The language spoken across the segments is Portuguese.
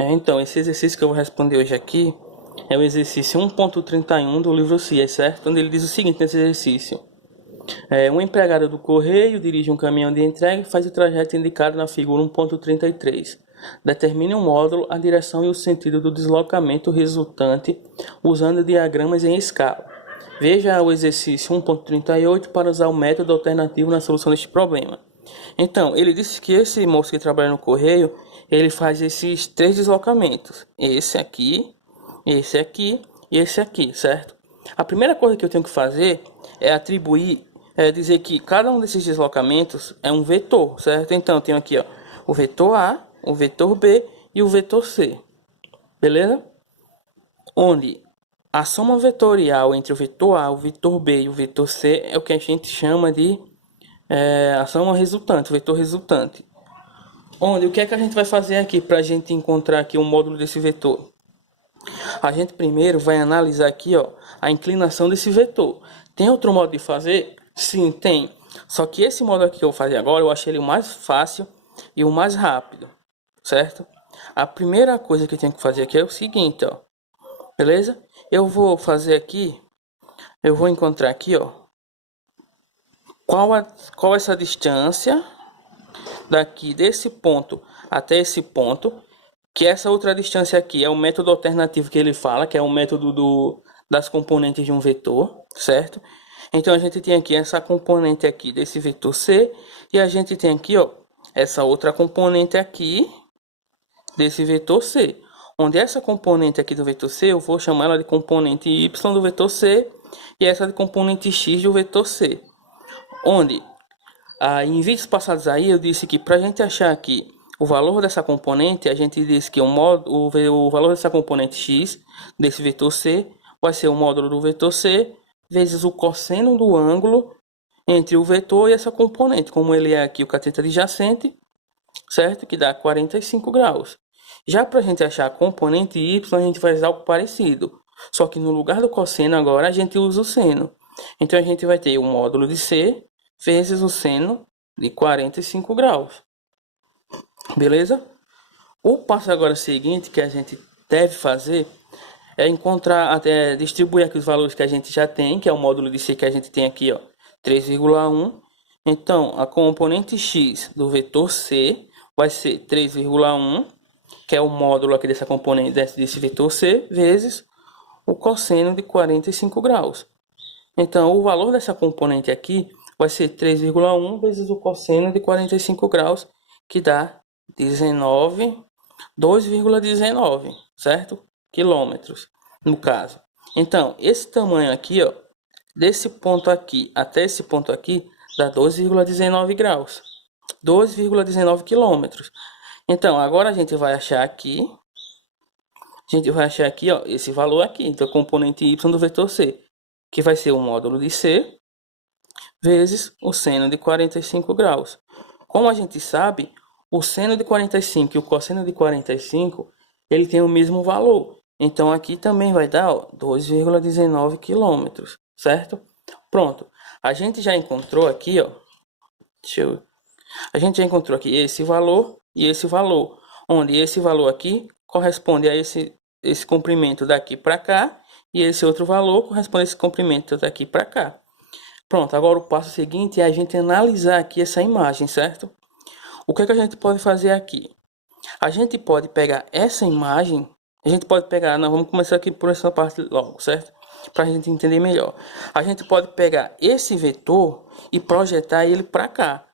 Então, esse exercício que eu vou responder hoje aqui é o exercício 1.31 do livro CIES, certo? Onde ele diz o seguinte nesse exercício. Um empregado do correio dirige um caminhão de entrega e faz o trajeto indicado na figura 1.33. Determine o módulo, a direção e o sentido do deslocamento resultante usando diagramas em escala. Veja o exercício 1.38 para usar o método alternativo na solução deste problema. Então, ele disse que esse moço que trabalha no correio, ele faz esses 3 deslocamentos. Esse aqui e esse aqui, certo? A primeira coisa que eu tenho que fazer é dizer que cada um desses deslocamentos é um vetor, certo? Então, eu tenho aqui, ó, o vetor A, o vetor B e o vetor C, beleza? Onde a soma vetorial entre o vetor A, o vetor B e o vetor C é o que a gente chama de a soma resultante, o vetor resultante. Onde o que é que a gente vai fazer aqui para a gente encontrar aqui o módulo desse vetor? A gente primeiro vai analisar aqui, ó, a inclinação desse vetor. Tem outro modo de fazer? Sim, tem. Só que esse modo aqui que eu vou fazer agora, eu achei ele o mais fácil e o mais rápido, certo? A primeira coisa que eu tenho que fazer aqui é o seguinte, ó. Beleza? Eu vou fazer aqui, eu vou encontrar aqui, ó, qual essa distância daqui desse ponto até esse ponto, que essa outra distância aqui é o método alternativo que ele fala, que é o método das componentes de um vetor, certo? Então a gente tem aqui essa componente aqui desse vetor C e a gente tem aqui, ó, essa outra componente aqui desse vetor C, onde essa componente aqui do vetor C eu vou chamar ela de componente Y do vetor C e essa de componente X do vetor C, onde em vídeos passados aí eu disse que para a gente achar aqui o valor dessa componente, a gente disse que o valor dessa componente x desse vetor c vai ser o módulo do vetor c vezes o cosseno do ângulo entre o vetor e essa componente, como ele é aqui o cateto adjacente, certo? Que dá 45 graus. Já para a gente achar a componente y, a gente vai usar algo parecido, só que no lugar do cosseno agora a gente usa o seno. Então a gente vai ter o módulo de c vezes o seno de 45 graus. Beleza? O passo agora seguinte que a gente deve fazer é distribuir aqui os valores que a gente já tem, que é o módulo de C que a gente tem aqui, ó, 3,1. Então, a componente x do vetor C vai ser 3,1, que é o módulo aqui dessa componente desse vetor C, vezes o cosseno de 45 graus. Então, o valor dessa componente aqui vai ser 3,1 vezes o cosseno de 45 graus, que dá 2,19, certo? Quilômetros, no caso. Então, esse tamanho aqui, ó, desse ponto aqui até esse ponto aqui, dá 2,19 graus. 2,19 quilômetros. Então, agora a gente vai achar aqui, ó, esse valor aqui, então, componente y do vetor c, que vai ser o módulo de c vezes o seno de 45 graus. Como a gente sabe, o seno de 45 e o cosseno de 45, ele tem o mesmo valor. Então, aqui também vai dar 2,19 quilômetros, certo? Pronto. A gente já encontrou aqui, ó. A gente já encontrou aqui esse valor e esse valor. Onde esse valor aqui corresponde a esse comprimento daqui para cá. E esse outro valor corresponde a esse comprimento daqui para cá. Pronto, agora o passo seguinte é a gente analisar aqui essa imagem, certo? O que é que a gente pode fazer aqui? A gente pode pegar essa imagem, vamos começar aqui por essa parte logo, certo? Para a gente entender melhor. A gente pode pegar esse vetor e projetar ele para cá.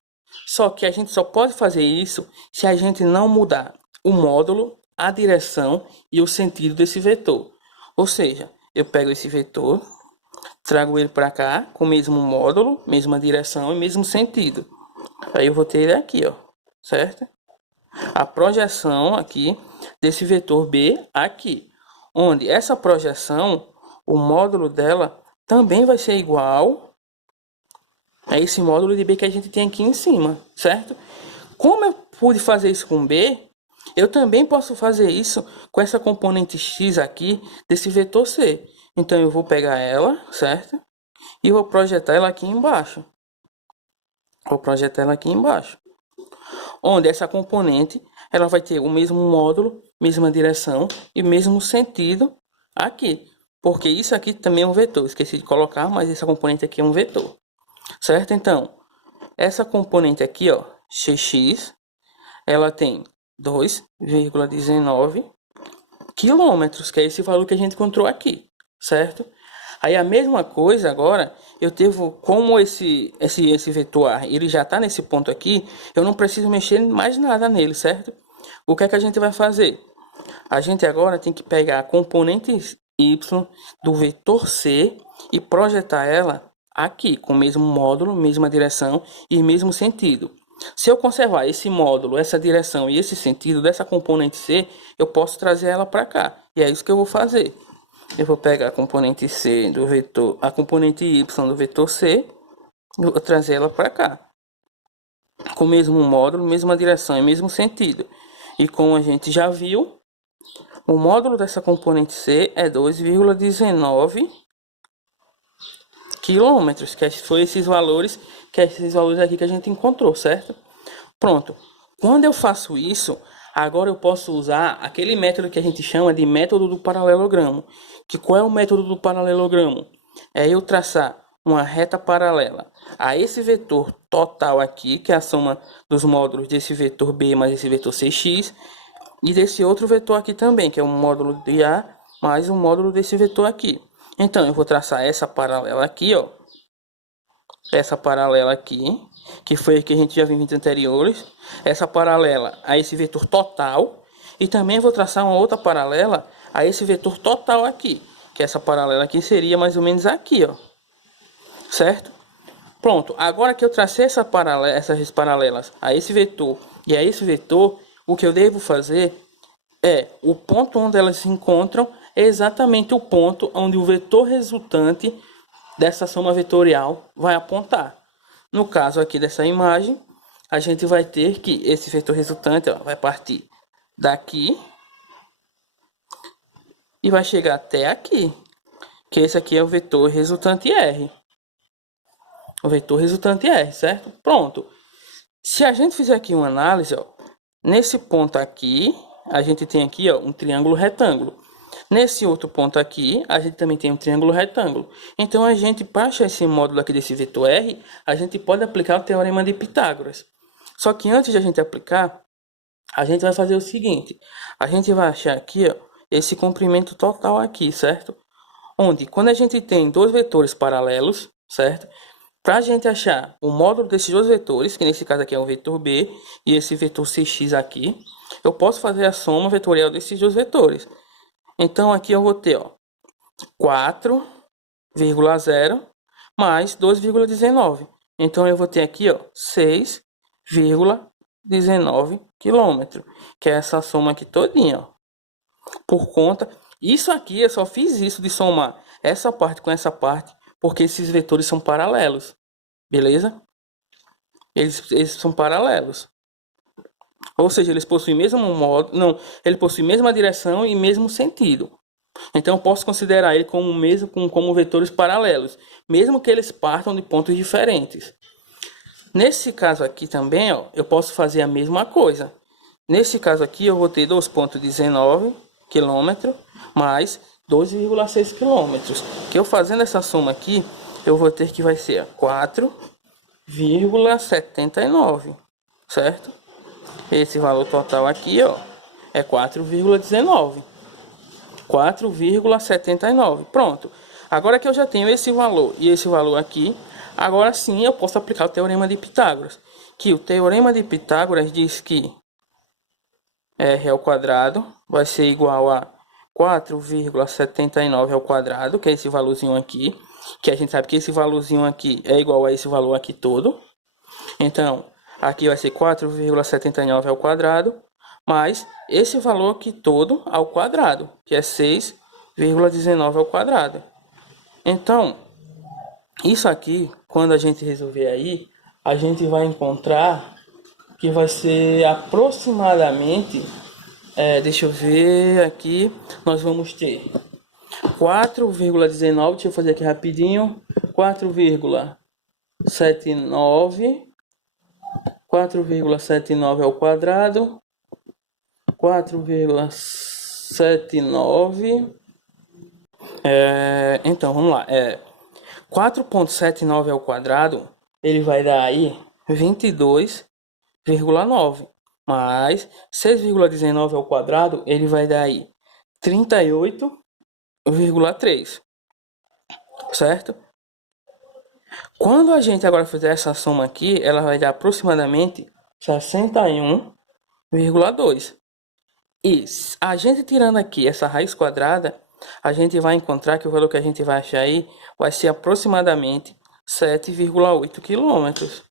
Só que a gente só pode fazer isso se a gente não mudar o módulo, a direção e o sentido desse vetor. Ou seja, eu pego esse vetor, trago ele para cá com o mesmo módulo, mesma direção e mesmo sentido. Aí eu vou ter ele aqui, ó, certo? A projeção aqui desse vetor B aqui, onde essa projeção, o módulo dela também vai ser igual a esse módulo de B que a gente tem aqui em cima, certo? Como eu pude fazer isso com B, eu também posso fazer isso com essa componente X aqui desse vetor C. Então eu vou pegar ela, certo? E vou projetar ela aqui embaixo. Onde essa componente ela vai ter o mesmo módulo, mesma direção e mesmo sentido aqui. Porque isso aqui também é um vetor, esqueci de colocar, mas essa componente aqui é um vetor, certo? Então, essa componente aqui, ó, xx, ela tem 2,19 quilômetros, que é esse valor que a gente encontrou aqui, certo? Aí a mesma coisa agora, eu devo, como esse vetor A, ele já está nesse ponto aqui, eu não preciso mexer mais nada nele, certo? O que é que a gente vai fazer? A gente agora tem que pegar a componente y do vetor C e projetar ela aqui, com o mesmo módulo, mesma direção e mesmo sentido. Se eu conservar esse módulo, essa direção e esse sentido dessa componente C, eu posso trazer ela para cá. E é isso que eu vou fazer. Eu vou pegar a componente C do vetor, a componente Y do vetor C, e vou trazer ela para cá. Com o mesmo módulo, mesma direção e mesmo sentido. E como a gente já viu, o módulo dessa componente C é 2,19 quilômetros, que foi esses valores aqui que a gente encontrou, certo? Pronto. Quando eu faço isso, agora eu posso usar aquele método que a gente chama de método do paralelogramo. Que qual é o método do paralelogramo? É eu traçar uma reta paralela a esse vetor total aqui, que é a soma dos módulos desse vetor B mais esse vetor Cx, e desse outro vetor aqui também, que é o módulo de A mais o módulo desse vetor aqui. Então, eu vou traçar essa paralela aqui, ó. Essa paralela aqui, que foi a que a gente já viu em vídeos anteriores. Essa paralela a esse vetor total. E também vou traçar uma outra paralela a esse vetor total aqui. Que essa paralela aqui seria mais ou menos aqui, ó. Certo? Pronto. Agora que eu tracei essas paralelas a esse vetor e a esse vetor, o que eu devo fazer é o ponto onde elas se encontram é exatamente o ponto onde o vetor resultante dessa soma vetorial vai apontar. No caso aqui dessa imagem, a gente vai ter que esse vetor resultante, ó, vai partir daqui e vai chegar até aqui, que esse aqui é o vetor resultante R. O vetor resultante R, certo? Pronto. Se a gente fizer aqui uma análise, ó, nesse ponto aqui, a gente tem aqui, ó, um triângulo retângulo. Nesse outro ponto aqui, a gente também tem um triângulo retângulo. Então, a gente, para achar esse módulo aqui desse vetor R, a gente pode aplicar o teorema de Pitágoras. Só que antes de a gente aplicar, a gente vai fazer o seguinte. A gente vai achar aqui, ó, esse comprimento total aqui, certo? Onde, quando a gente tem dois vetores paralelos, certo? Para a gente achar o módulo desses dois vetores, que nesse caso aqui é o vetor B e esse vetor Cx aqui, eu posso fazer a soma vetorial desses dois vetores. Então, aqui eu vou ter, ó, 4,0 mais 2,19. Então, eu vou ter aqui, ó, 6,19 quilômetros, que é essa soma aqui todinha, ó. Por conta, isso aqui, eu só fiz isso de somar essa parte com essa parte, porque esses vetores são paralelos, beleza? Eles são paralelos. Ou seja, eles possuem mesmo modo, não, ele possui mesma direção e mesmo sentido. Então eu posso considerar ele como vetores paralelos, mesmo que eles partam de pontos diferentes. Nesse caso aqui também, ó, eu posso fazer a mesma coisa. Nesse caso aqui eu vou ter 2,19 km mais 2,6 km. Que eu fazendo essa soma aqui, eu vou ter que vai ser 4,79, certo? Esse valor total aqui, ó, é 4,19. 4,79. Pronto. Agora que eu já tenho esse valor e esse valor aqui, agora sim eu posso aplicar o teorema de Pitágoras. Que o teorema de Pitágoras diz que r ao quadrado vai ser igual a 4,79 ao quadrado, que é esse valorzinho aqui. Que a gente sabe que esse valorzinho aqui é igual a esse valor aqui todo. Então, aqui vai ser 4,79 ao quadrado, mais esse valor aqui todo ao quadrado, que é 6,19 ao quadrado. Então, isso aqui, quando a gente resolver aí, a gente vai encontrar que vai ser aproximadamente, deixa eu ver aqui, nós vamos ter 4,19, deixa eu fazer aqui rapidinho, 4,79 ao quadrado 4,79. Então, vamos lá. 4,79 ao quadrado, ele vai dar aí 22,9. Mais 6,19 ao quadrado, ele vai dar aí 38,3. Certo? Quando a gente agora fizer essa soma aqui, ela vai dar aproximadamente 61,2. E a gente tirando aqui essa raiz quadrada, a gente vai encontrar que o valor que a gente vai achar aí vai ser aproximadamente 7,8 quilômetros.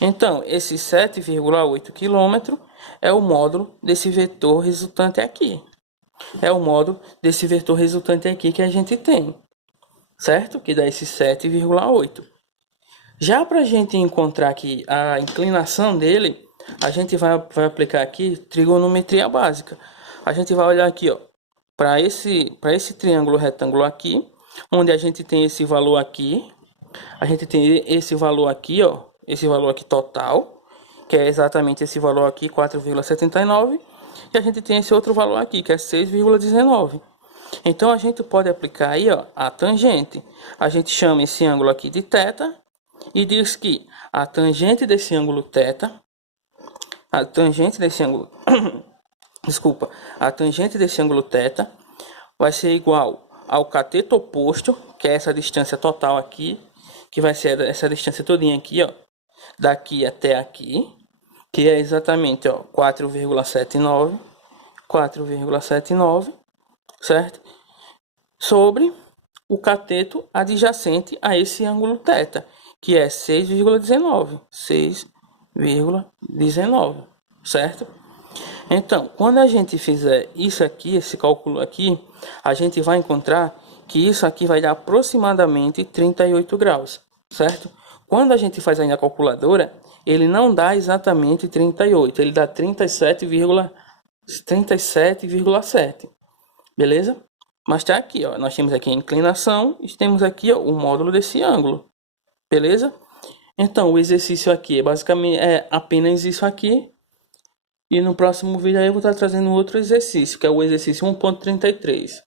Então, esse 7,8 quilômetros é o módulo desse vetor resultante aqui. É o módulo desse vetor resultante aqui que a gente tem, certo? Que dá esse 7,8. Já para a gente encontrar aqui a inclinação dele, a gente vai aplicar aqui trigonometria básica. A gente vai olhar aqui, ó, para esse triângulo retângulo aqui, onde a gente tem esse valor aqui, a gente tem esse valor aqui, ó, esse valor aqui total, que é exatamente esse valor aqui, 4,79, e a gente tem esse outro valor aqui, que é 6,19. Então a gente pode aplicar aí, ó, a tangente. A gente chama esse ângulo aqui de θ e diz que a tangente desse ângulo θ, a tangente desse ângulo desculpa, a tangente desse ângulo θ vai ser igual ao cateto oposto, que é essa distância total aqui, que vai ser essa distância todinha aqui, ó, daqui até aqui, que é exatamente, ó, 4,79, certo? Sobre o cateto adjacente a esse ângulo θ, que é 6,19, certo? Então, quando a gente fizer isso aqui, esse cálculo aqui, a gente vai encontrar que isso aqui vai dar aproximadamente 38 graus, certo? Quando a gente faz aí na calculadora, ele não dá exatamente 38, ele dá 37,7, beleza? Mas tá aqui, ó, nós temos aqui a inclinação e temos aqui, ó, o módulo desse ângulo, beleza? Então, o exercício aqui basicamente é apenas isso aqui. E no próximo vídeo aí eu vou estar trazendo outro exercício, que é o exercício 1.33.